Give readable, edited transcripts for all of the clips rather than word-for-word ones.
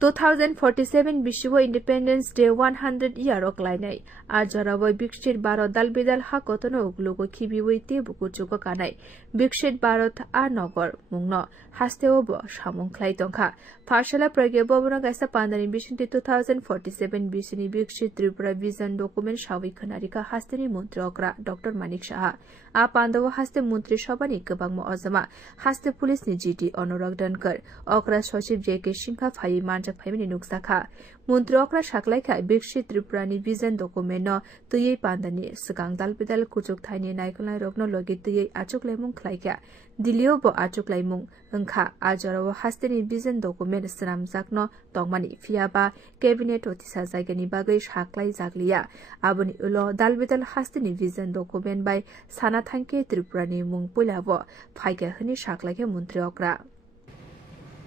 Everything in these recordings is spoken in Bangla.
2047 Bishuwa Independence Day 100 year oklainai Ajarawa Bikshit Bharat Dalbidal Hakotono Uglugo Kibiwiti Bukuchuko Kanai Bikshit Bharat Anogor Mungno Hasteobo Shamung Klaitongka Parshala Prage Bobona Gasa Pandani Bishinti 2047 Bishini Bikshit Tripura Vision Document Shawi Kanarika Hasteni Muntri Okra Dr. Manik Shaha A Pandawa Haste Muntri Shabani Kabangmo Ozama Haste Police Ni GT Anurag Dankar Okra Sochib JK Shinka Fayi Manja Faimini Nuksaka Muntri Okra Shaklaika Bikshit Tripurani Vision Document no Tuye Pandani Sakang Dalbidal Kuchuk Thaini Naikolai Rogno Logi Tuye Achuk Lemung Klaika Dilio Bo Achuk Laimung Engka Ajarawa Hasteni Vision Document Sanam Zakno Tongmani Fiaba Cabinet Otisa Zaigani Bagai Shaklai Zaglia Abuni Ulo Dalbidal Hasteni Vision Document by Sana Thanke Tripurani Mung Pulavo Phaika Hani Shaklake Muntri Okra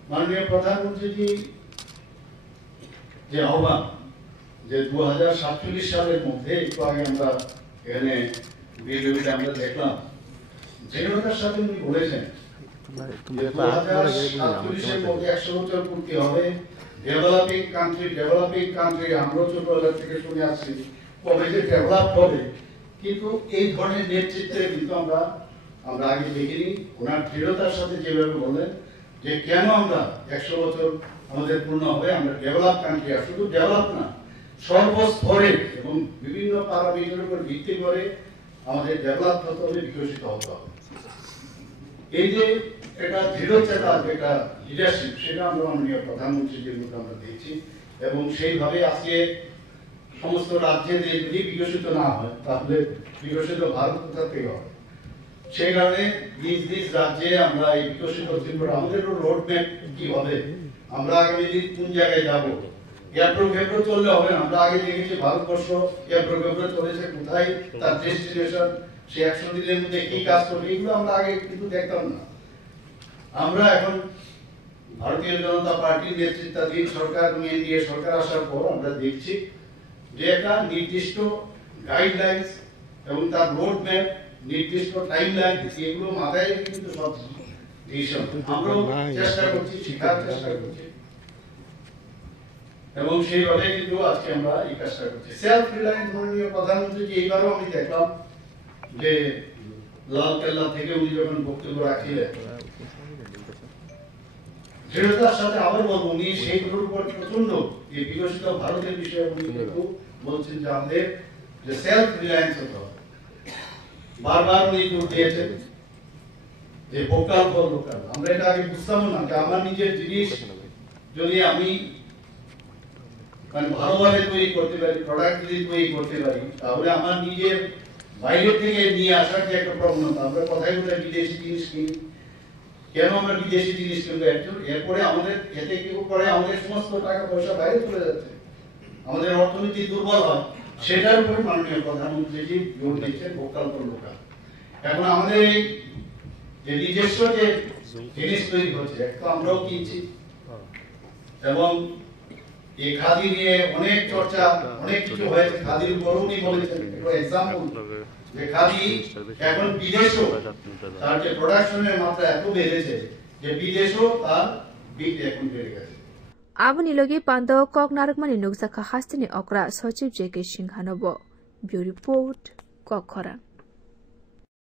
माननीय प्रधानमंत्री जी যে আহ্বান যে 2047 সালের মধ্যে একটু আগে আমরা এখানে ভিডিওতে আমরা দেখলাম যেটার সাথে উনি বলেছেন যে 2047 এর মধ্যে 100 বছর পূর্তি হবে ডেভেলপিং কান্ট্রি আমরা ছোটবেলা থেকে শুনে আসছি কবে যে ডেভেলপ হবে কিন্তু এই ধরনের নেতৃত্বে কিন্তু আমরা আগে দেখিনি ওনার দৃঢ়তার সাথে যেভাবে বললেন যে কেন আমরা 100 বছর আমাদের পূর্ণ হবে আমরা ডেভেলপ কান্ট্রি আর শুধু ডেভেলপ না সর্বস্তরে এবং বিভিন্ন প্যারামিটারের উপর ভিত্তি করে আমাদের ডেভেলপ হতে হবে বিকশিত হতে হবে এই যে এটা দৃঢ়তা যেটা লিডারশিপ সেটা আমরা মাননীয় প্রধানমন্ত্রীর মধ্যে আমরা দেখছি এবং সেইভাবে আজকে সমস্ত রাজ্যে যদি বিকশিত না হয় তাহলে বিকশিত ভারত কোথা থেকে হবে সেই কারণে নিজ রাজ্যে আমরা এই বিকশিত ত্রিপুরা আমাদের রোড ম্যাপ কি হবে আমরা আগামী দিন কোন জায়গায় যাব এপ্রো চললে হবে আমরা আগে দেখেছি ভারতবর্ষ এপ্রো চলেছে কোথায় তার ডেস্টিনেশন সে 100 দিনের মধ্যে কি কাজ করবে এগুলো আমরা আগে কিন্তু দেখতাম না আমরা এখন ভারতীয় জনতা পার্টির নেতৃত্বাধীন সরকার এবং এনডিএ সরকার আসার পর আমরা দেখছি যে একটা নির্দিষ্ট গাইডলাইনস এবং তার রোড ম্যাপ নির্দিষ্ট টাইমলাইন এগুলো মাথায় কিন্তু সব ডিসিশন আমরা চেষ্টা করছি শেখার চেষ্টা করছি এবং সেইভাবে কিন্তু আজকে আমরা এই কাজটা করছি সেলফ রিলায়েন্স মাননীয় প্রধানমন্ত্রী যে এইবারও আমি দেখলাম যে লালকেল্লা থেকে উনি যখন বক্তব্য রাখছিলেন দৃঢ়তার সাথে আবার বলবো উনি সেইগুলোর উপর প্রচন্ড যে বিকশিত ভারতের বিষয়ে উনি কিন্তু বলছেন যে আমাদের যে সেলফ রিলায়েন্স হতে হবে বারবার উনি জোর দিয়েছেন যে ভোকাল ফর লোকাল আমরা এটা আগে বুঝতাম না যে আমার নিজের জিনিস যদি আমি মানে ভালোভাবে তৈরি করতে পারি প্রোডাক্ট যদি তৈরি করতে পারি তাহলে আমার নিজের বাইরে থেকে নিয়ে আসার যে একটা প্রবণতা আমরা কথাই বলে বিদেশি জিনিস কিনি কেন আমরা বিদেশি জিনিস কিনবো এরপরে আমাদের এতে কি করে আমাদের সমস্ত টাকা পয়সা বাইরে চলে যাচ্ছে আমাদের অর্থনীতি দুর্বল হয় সেটার উপরে মাননীয় প্রধানমন্ত্রী জি জোর দিচ্ছেন ভোকাল ফর লোকাল এখন আমাদের এই যে নিজস্ব যে জিনিস তৈরি হচ্ছে তো আমরাও কিনছি এবং এই খাদি নিয়ে অনেক চর্চা অনেক কিছু হয়েছে খাদির উপরও উনি বলেছেন একটা এক্সাম্পল যে খাদি এখন বিদেশেও তার যে প্রোডাকশনের মাত্রা এত বেড়েছে যে বিদেশেও তার বিক্রি এখন বেড়ে গেছে Abuni logi Pando Kok Naragmani Nuksaka Hastini Okra Sochib JK Shinghanobo Bureau Report Kokora